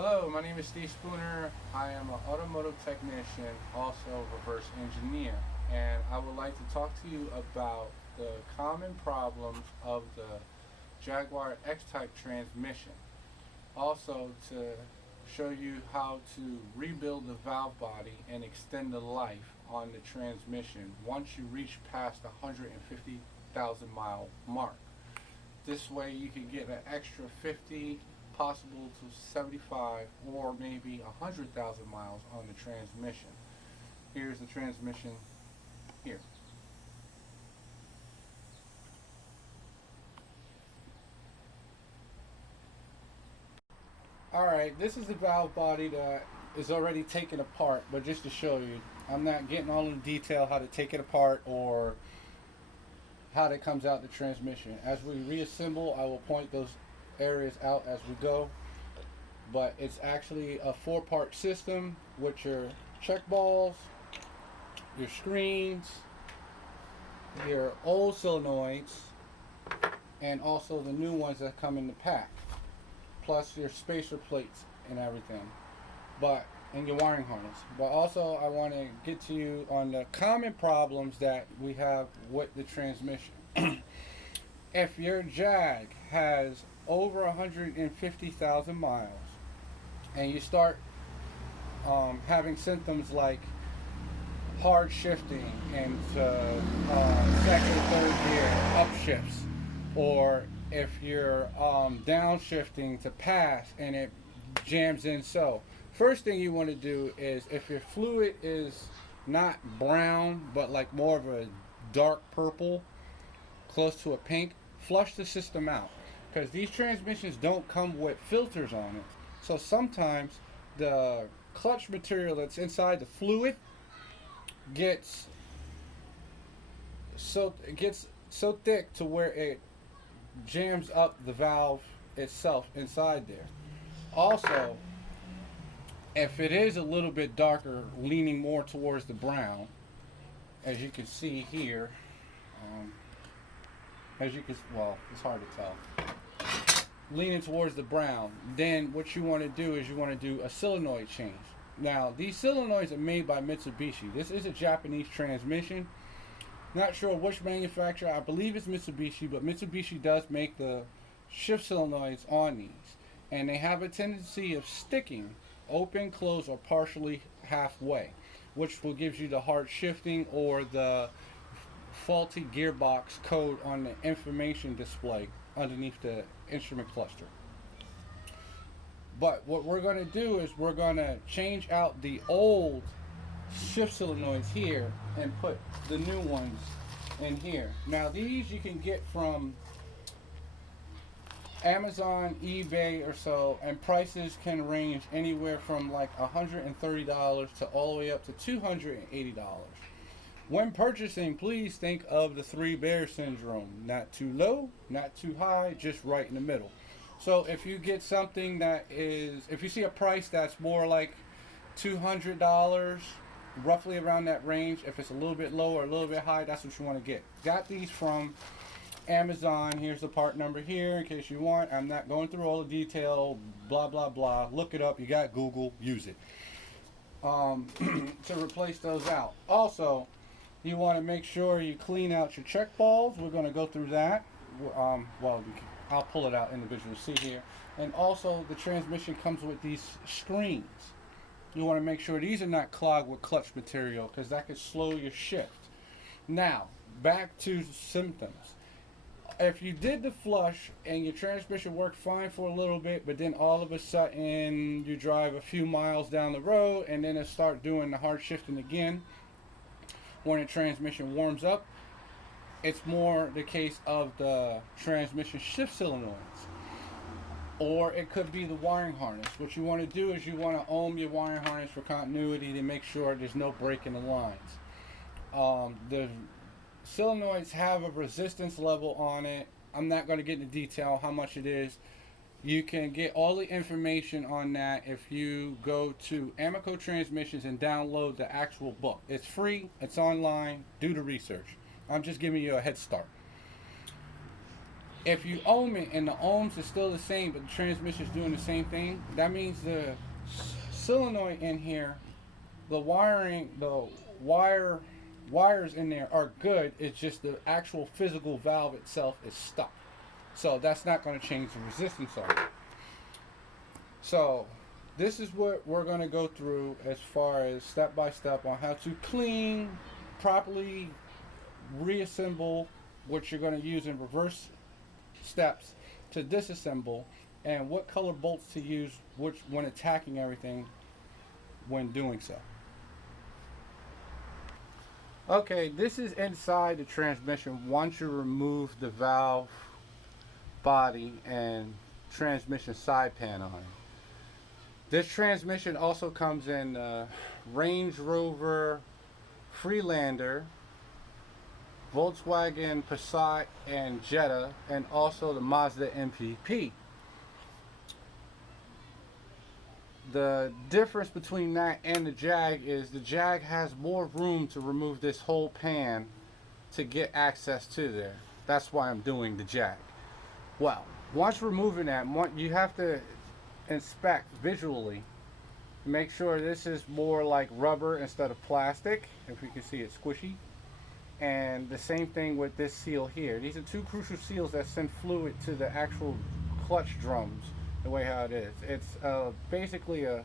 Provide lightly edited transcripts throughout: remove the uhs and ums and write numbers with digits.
Hello, my name is Steve Spooner. I am an automotive technician, also reverse engineer, and I would like to talk to you about the common problems of the Jaguar X-Type transmission. Also to show you how to rebuild the valve body and extend the life on the transmission once you reach past the 150,000 mile mark. This way you can get an extra 50, possible to 75 or maybe 100,000 miles on the transmission. Here's the transmission here. Alright, this is the valve body that is already taken apart, but just to show you, I'm not getting all in detail how to take it apart or how it comes out the transmission. As we reassemble, I will point those areas out as we go. But it's actually a four-part system with your check balls, your screens, your old solenoids, and also the new ones that come in the pack, plus your spacer plates and everything. But and your wiring harness. But also I want to get to you on the common problems that we have with the transmission. If your Jag has over 150,000 miles and you start having symptoms like hard shifting into second, third gear upshifts, or if you're downshifting to pass and it jams in, so first thing you want to do is, if your fluid is not brown but like more of a dark purple, close to a pink, flush the system out, because these transmissions don't come with filters on it. So sometimes the clutch material that's inside the fluid gets so thick to where it jams up the valve itself inside there. Also, if it is a little bit darker, leaning more towards the brown, as you can see here, um, as you can, well, it's hard to tell, leaning towards the brown, then what you want to do is you want to do a solenoid change. Now, these solenoids are made by Mitsubishi. This is a Japanese transmission. Not sure which manufacturer. I believe it's Mitsubishi, but Mitsubishi does make the shift solenoids on these. And they have a tendency of sticking open, close, or partially halfway, which will give you the hard shifting or the faulty gearbox code on the information display underneath the instrument cluster. But what we're going to do is we're going to change out the old shift solenoids here and put the new ones in here. Now these you can get from Amazon, eBay, or so, and prices can range anywhere from like $130 to all the way up to $280. When purchasing, please think of the three bear syndrome. Not too low, not too high, just right in the middle. So if you get something that is, if you see a price that's more like $200, roughly around that range, if it's a little bit low or a little bit high, that's what you want to get. Got these from Amazon. Here's the part number here in case you want. I'm not going through all the detail, blah, blah, blah. Look it up. You got Google. Use it. To replace those out. Also, you want to make sure you clean out your check balls. We're going to go through that. Well, I'll pull it out individually. See here. And also, the transmission comes with these screens. You want to make sure these are not clogged with clutch material, because that could slow your shift. Now, back to symptoms. If you did the flush and your transmission worked fine for a little bit, but then all of a sudden you drive a few miles down the road and then it start doing the hard shifting again when the transmission warms up, it's more the case of the transmission shift solenoids. Or it could be the wiring harness. What you want to do is you want to ohm your wiring harness for continuity to make sure there's no break in the lines. The solenoids have a resistance level on it. I'm not going to get into detail how much it is. You can get all the information on that if you go to Amico Transmissions and download the actual book. It's free, it's online, do the research. I'm just giving you a head start. If you ohm it and the ohms is still the same, but the transmission is doing the same thing, that means the solenoid in here, the wiring, the wire wires in there are good. It's just the actual physical valve itself is stuck. So that's not going to change the resistance of it. So this is what we're going to go through as far as step by step on how to clean, properly reassemble what you're going to use in reverse steps to disassemble, and what color bolts to use which when attacking everything when doing so. Okay, this is inside the transmission once you remove the valve body and transmission side pan on it. This transmission also comes in Range Rover Freelander, Volkswagen Passat and Jetta, and also the Mazda MPP. The difference between that and the Jag is the Jag has more room to remove this whole pan to get access to there. That's why I'm doing the Jag. Well, once removing that, you have to inspect visually. Make sure this is more like rubber instead of plastic. If you can see it's squishy. And the same thing with this seal here. These are two crucial seals that send fluid to the actual clutch drums. The way how it is, it's basically a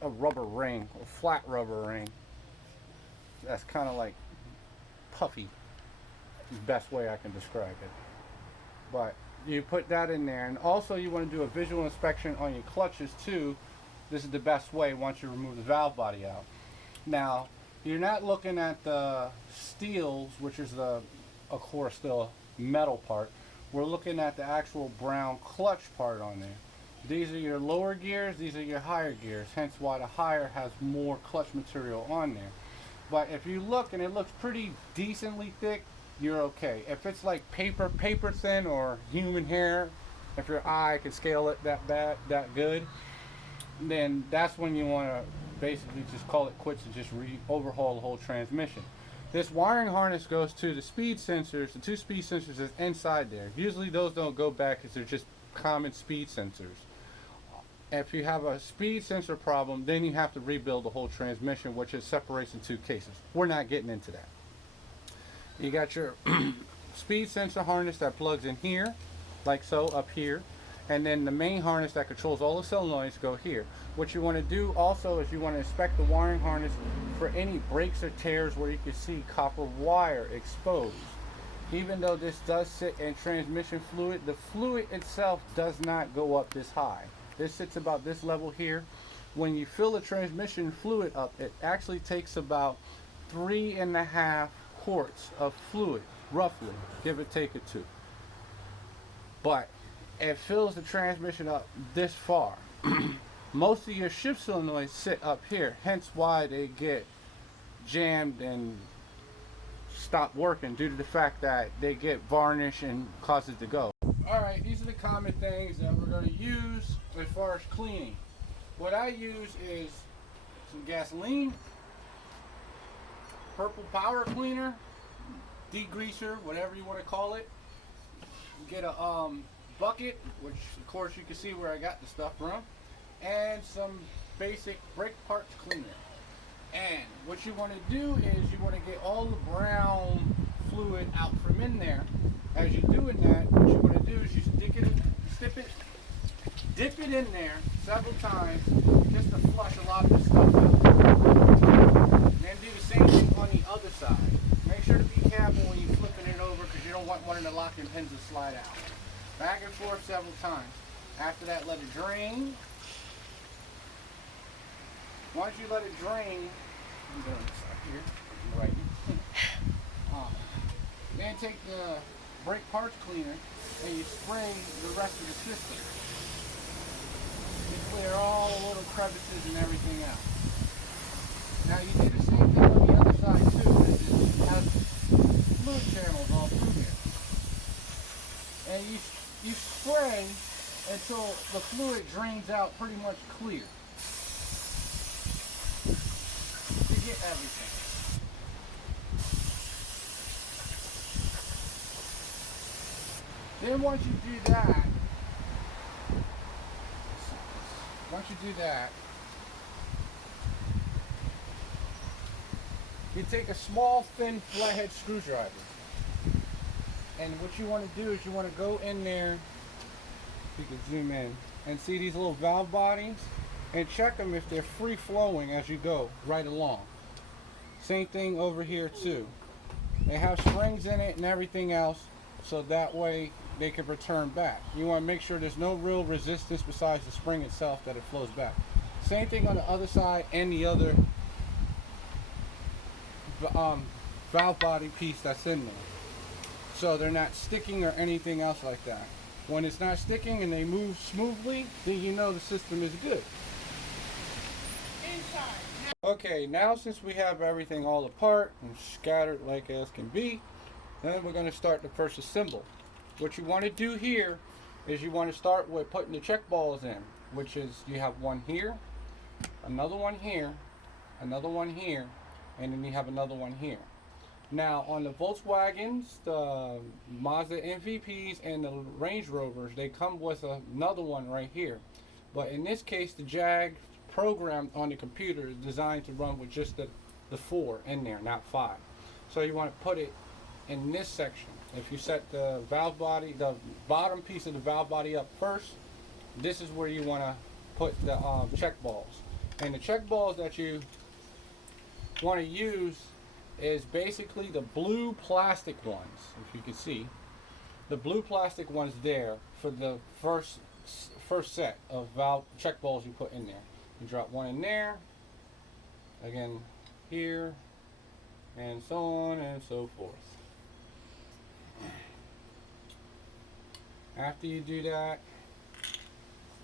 rubber ring, a flat rubber ring. That's kind of like puffy. Best way I can describe it. But you put that in there, and also you want to do a visual inspection on your clutches too. This is the best way once you remove the valve body out. Now you're not looking at the steels, which is of course the metal part. We're looking at the actual brown clutch part on there. These are your lower gears, these are your higher gears, hence why the higher has more clutch material on there. But if you look and it looks pretty decently thick, you're okay. If it's like paper thin or human hair, if your eye can scale it that good, then that's when you want to basically just call it quits and just overhaul the whole transmission. This wiring harness goes to the speed sensors, the two speed sensors that's inside there. Usually those don't go back because they're just common speed sensors. If you have a speed sensor problem, then you have to rebuild the whole transmission, which it separates in two cases. We're not getting into that. You got your speed sensor harness that plugs in here, like so, up here. And then the main harness that controls all the solenoids go here. What you want to do also is you want to inspect the wiring harness for any breaks or tears where you can see copper wire exposed. Even though this does sit in transmission fluid, the fluid itself does not go up this high. This sits about this level here. When you fill the transmission fluid up, it actually takes about 3.5 quarts of fluid, roughly, give or take a 2. But it fills the transmission up this far. Most of your shift solenoids sit up here, hence why they get jammed and stop working due to the fact that they get varnish and cause it to go. Alright, these are the common things that we're going to use as far as cleaning. What I use is some gasoline, purple power cleaner, degreaser, whatever you want to call it. Get a bucket, which of course you can see where I got the stuff from, and some basic brake parts cleaner. And what you want to do is you want to get all the brown fluid out from in there. As you're doing that, what you want to do is you dip it in there several times just to flush a lot of the stuff out. Then do the same thing on the other side. Make sure to be careful when you're flipping it over because you don't want one of the locking pins to slide out. Back and forth several times. After that, let it drain. Once you let it drain, I'm doing this up here, right. Then take the brake parts cleaner and you spray the rest of the system. You clear all the little crevices and everything out. Now you do the same thing on the other side too. It has fluid channels all through here. And you spray until the fluid drains out pretty much clear. To get everything. Then once you do that, once you do that, you take a small, thin, flathead screwdriver. And what you want to do is you want to go in there, you can zoom in, and see these little valve bodies, and check them if they're free flowing as you go right along. Same thing over here too. They have springs in it and everything else, so that way they can return back. You want to make sure there's no real resistance besides the spring itself that it flows back. Same thing on the other side and the other valve body piece that's in there. So they're not sticking or anything else like that. When it's not sticking and they move smoothly, then you know the system is good. Okay, now since we have everything all apart and scattered like as can be, then we're going to start the first assemble. What you want to do here is you want to start with putting the check balls in, which is you have one here, another one here, another one here, and then you have another one here. Now on the Volkswagens, the Mazda MVPs, and the Range Rovers, they come with another one right here. But in this case, the Jag program on the computer is designed to run with just the 4 in there, not 5. So you want to put it in this section. If you set the valve body, the bottom piece of the valve body up first, this is where you want to put the check balls. And the check balls that you want to use is basically the blue plastic ones, if you can see. The blue plastic ones there for the first set of valve check balls you put in there. You drop one in there, again here, and so on and so forth. After you do that,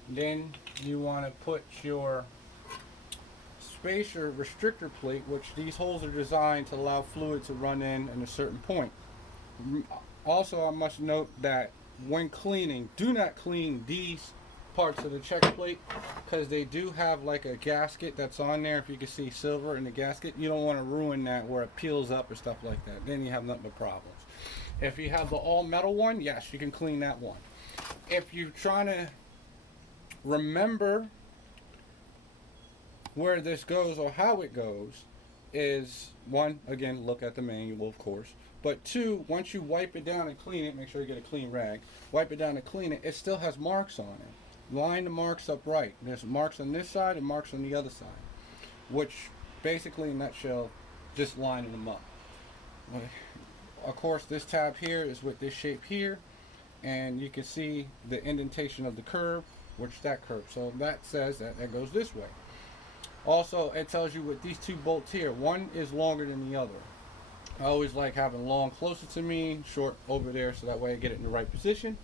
then you want to put your spacer restrictor plate, which these holes are designed to allow fluid to run in at a certain point. Also, I must note that when cleaning, do not clean these parts of the check plate because they do have like a gasket that's on there. If you can see silver in the gasket, you don't want to ruin that where it peels up or stuff like that. Then you have nothing but problems. If you have the all metal one, yes, you can clean that one. If you're trying to remember where this goes or how it goes, is one, again, look at the manual, of course. But two, once you wipe it down and clean it, make sure you get a clean rag, wipe it down and clean it, it still has marks on it. Line the marks up right. There's marks on this side and marks on the other side, which basically, in a nutshell, just lining them up. Of course, this tab here is with this shape here, and you can see the indentation of the curve, which that curve. So that says that that goes this way. Also, it tells you with these two bolts here, one is longer than the other. I always like having long closer to me, short over there, so that way I get it in the right position.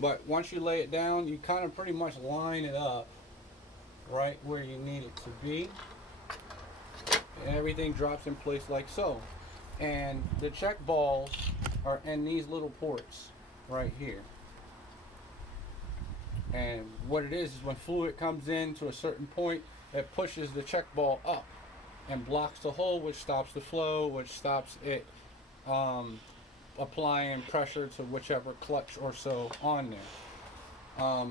But once you lay it down, you kind of pretty much line it up right where you need it to be. And everything drops in place like so. And the check balls are in these little ports right here. And what it is when fluid comes in to a certain point, it pushes the check ball up and blocks the hole, which stops the flow, which stops it applying pressure to whichever clutch or so on there.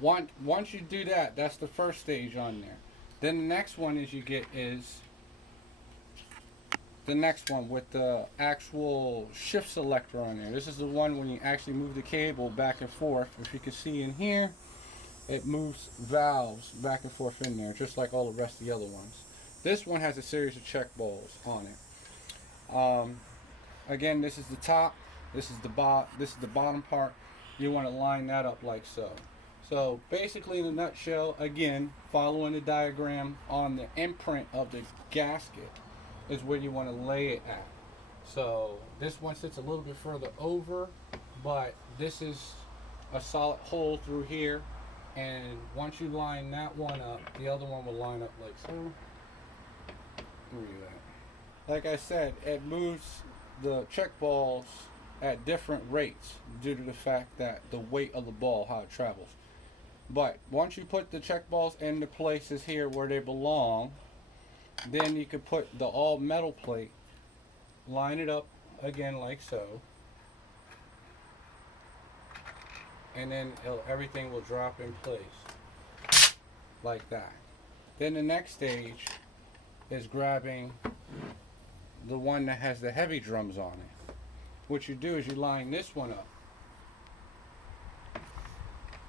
Once you do that, that's the first stage on there. Then the next one is the next one with the actual shift selector on there. This is the one when you actually move the cable back and forth. If you can see in here, it moves valves back and forth in there, just like all the rest of the other ones. This one has a series of check balls on it. Again, this is the top, this is the bottom part. You want to line that up like so. So basically, in a nutshell, again, following the diagram on the imprint of the gasket is where you want to lay it at. So this one sits a little bit further over, but this is a solid hole through here. And once you line that one up, the other one will line up like so. Where are you at? Like I said, it moves the check balls at different rates due to the fact that the weight of the ball, how it travels. But once you put the check balls in the places here where they belong, then you can put the all metal plate, line it up again like so. and then everything will drop in place like that. Then the next stage is grabbing the one that has the heavy drums on it. What you do is you line this one up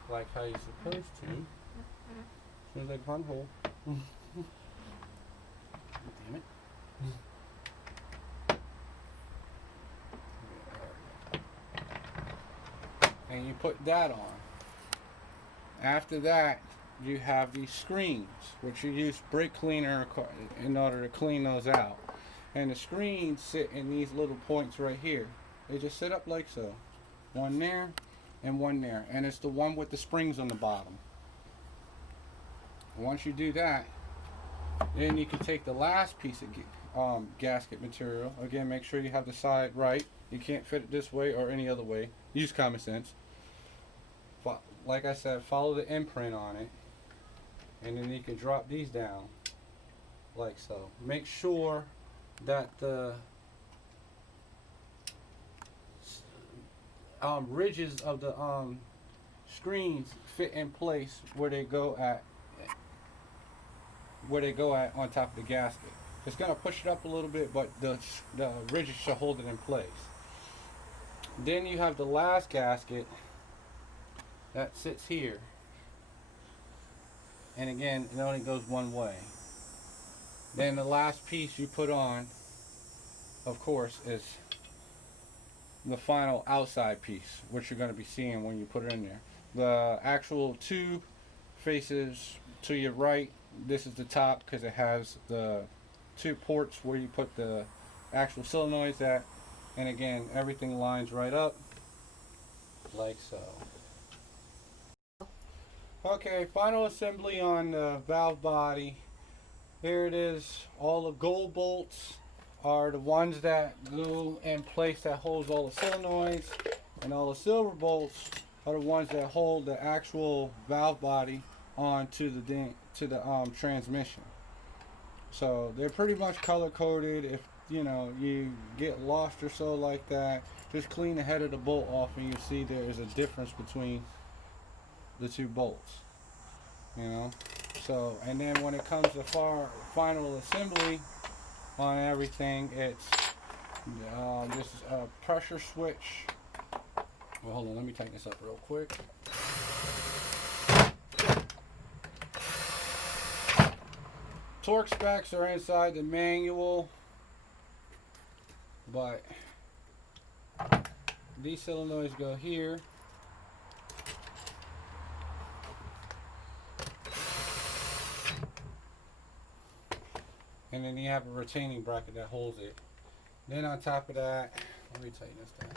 like how you're supposed to. As soon as I punch hole. Damn it. And you put that on. After that, you have these screens, which you use brake cleaner in order to clean those out. And the screens sit in these little points right here. They just sit up like so. One there and one there. And it's the one with the springs on the bottom. Once you do that, then you can take the last piece of gasket material. Again, make sure you have the side right. You can't fit it this way or any other way. Use common sense. Like I said, follow the imprint on it. And then you can drop these down like so. Make sure that the ridges of the screens fit in place where they go at on top of the gasket. It's going to push it up a little bit, but the ridges should hold it in place. Then you have the last gasket that sits here. And again, it only goes one way. Then the last piece you put on, of course, is the final outside piece, which you're going to be seeing when you put it in there. The actual tube faces to your right. This is the top because it has the two ports where you put the actual solenoids at. And again, everything lines right up like so. Okay, final assembly on the valve body. Here it is. All the gold bolts are the ones that go in place that holds all the solenoids, and all the silver bolts are the ones that hold the actual valve body onto the transmission. So they're pretty much color coded. If you get lost or so like that, just clean the head of the bolt off and you see there is a difference between the two bolts. So, and then when it comes to final assembly on everything, it's this is a pressure switch. Well, hold on, let me tighten this up real quick. Torque specs are inside the manual, but these solenoids go here. And then you have a retaining bracket that holds it. Then on top of that, let me tighten this down.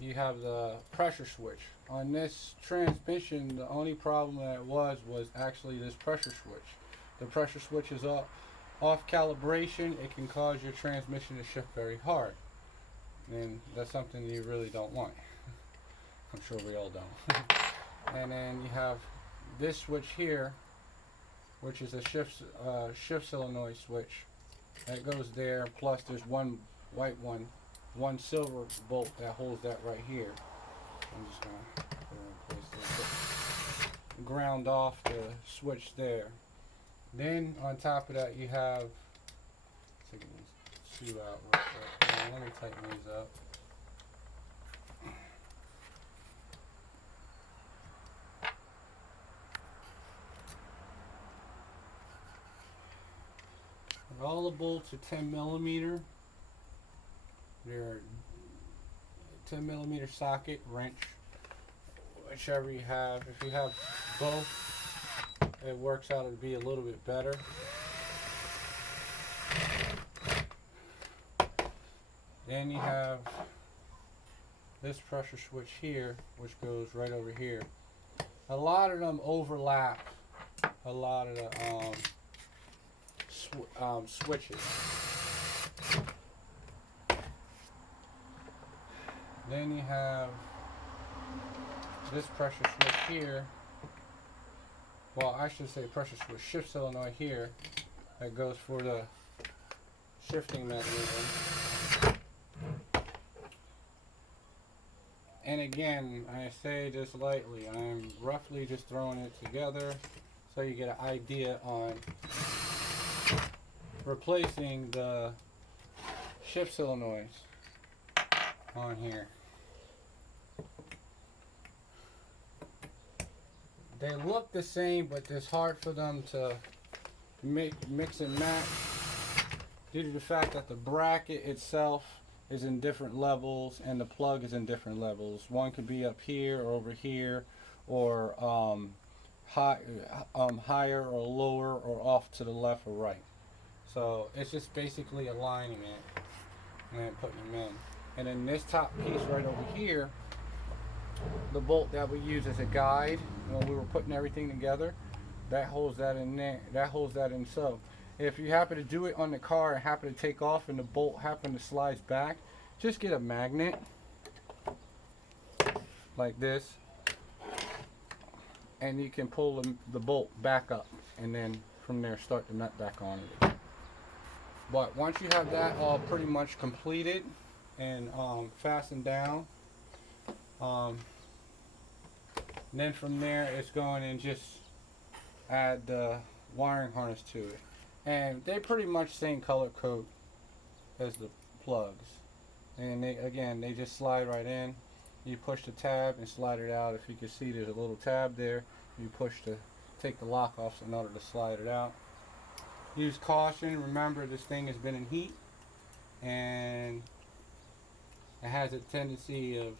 You have the pressure switch. On this transmission, the only problem that it was actually this pressure switch. The pressure switch is off calibration. It can cause your transmission to shift very hard. And that's something you really don't want. I'm sure we all don't. And then you have this switch here, which is a shift solenoid switch that goes there, plus there's one white one silver bolt that holds that right here. I'm just gonna put it in place there. Ground off the switch there. Then on top of that you have, take these two out real quick. Now, let me tighten these up. All the bolts are 10 millimeter. They're 10 millimeter socket, wrench, whichever you have. If you have both, it works out to be a little bit better. Then you have this pressure switch here, which goes right over here. A lot of them overlap a lot of the switches. Then you have this pressure switch here. Well, I should say pressure switch, shift solenoid here that goes for the shifting mechanism. And again, I say this lightly. I'm roughly just throwing it together so you get an idea on replacing the shift solenoids on here. They look the same, but it's hard for them to mix and match due to the fact that the bracket itself is in different levels and the plug is in different levels. One could be up here or over here, or higher or lower, or off to the left or right. So it's just basically aligning it and then putting them in. And then this top piece right over here, the bolt that we use as a guide when we were putting everything together, that holds that in there. That holds that in. So if you happen to do it on the car and happen to take off and the bolt happen to slide back, just get a magnet like this, and you can pull the bolt back up, and then from there start the nut back on it again. But once you have that all pretty much completed and fastened down, then from there it's going and just add the wiring harness to it. And they pretty much same color code as the plugs. And they just slide right in. You push the tab and slide it out. If you can see, there's a little tab there. You push to take the lock off in order to slide it out. Use caution. Remember, this thing has been in heat and it has a tendency of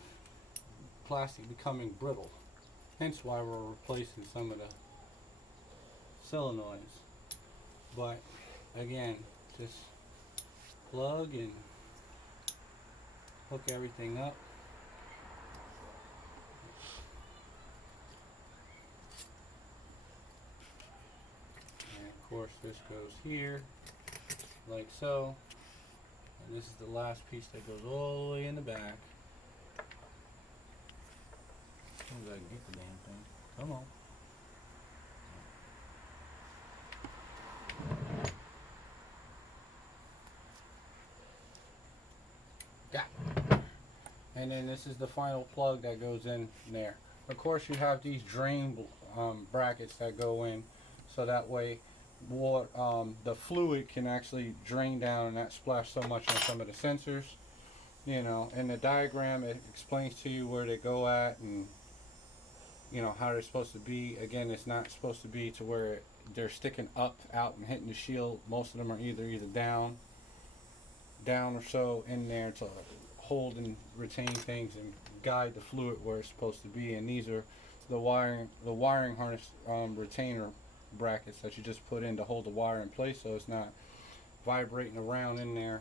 plastic becoming brittle. Hence why we're replacing some of the solenoids. But again, just plug and hook everything up. And of course this goes here, like so. And this is the last piece that goes all the way in the back. As soon as I can get the damn thing. Come on. Got it. And then this is the final plug that goes in there. Of course, you have these drain brackets that go in, so that way the fluid can actually drain down and not splash so much on some of the sensors. You know, in the diagram it explains to you where they go at and how they're supposed to be. Again, it's not supposed to be to where they're sticking up out and hitting the shield. Most of them are either down or so in there to hold and retain things and guide the fluid where it's supposed to be. And these are the wiring harness retainer brackets that you just put in to hold the wire in place so it's not vibrating around in there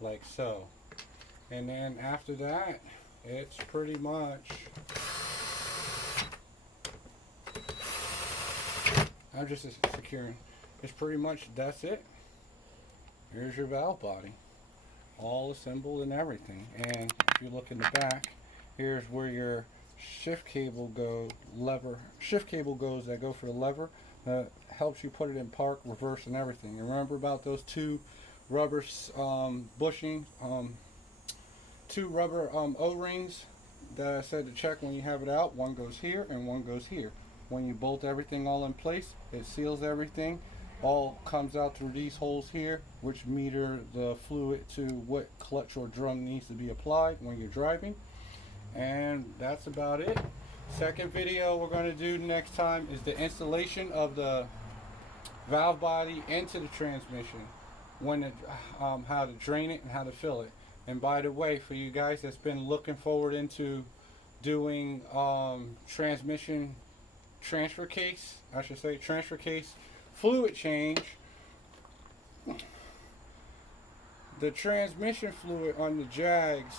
like so. And then after that, it's pretty much, I'm just securing, it's pretty much, that's it. Here's your valve body, all assembled and everything. And if you look in the back, here's where your shift cable goes that go for the lever that helps you put it in park, reverse, and everything. And remember about those two rubber bushing, two rubber O-rings that I said to check when you have it out. One goes here and one goes here. When you bolt everything all in place, it seals everything. All comes out through these holes here, which meter the fluid to what clutch or drum needs to be applied when you're driving. And that's about it. Second video we're going to do next time is the installation of the valve body into the transmission, how to drain it and how to fill it. And by the way, for you guys that's been looking forward into doing transmission transfer case fluid change, the transmission fluid on the Jags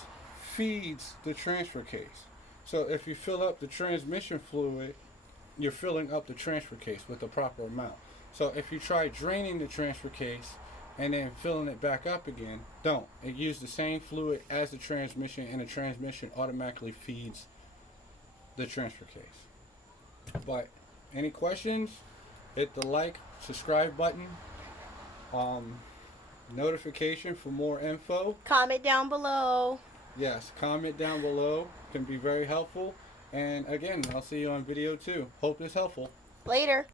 feeds the transfer case. So if you fill up the transmission fluid, you're filling up the transfer case with the proper amount. So if you try draining the transfer case and then filling it back up again, don't. It uses the same fluid as the transmission, and the transmission automatically feeds the transfer case. But any questions, hit the like, subscribe button, notification for more info. Comment down below. Yes, comment down below. Can be very helpful. And again, I'll see you on video 2. Hope it's helpful. Later.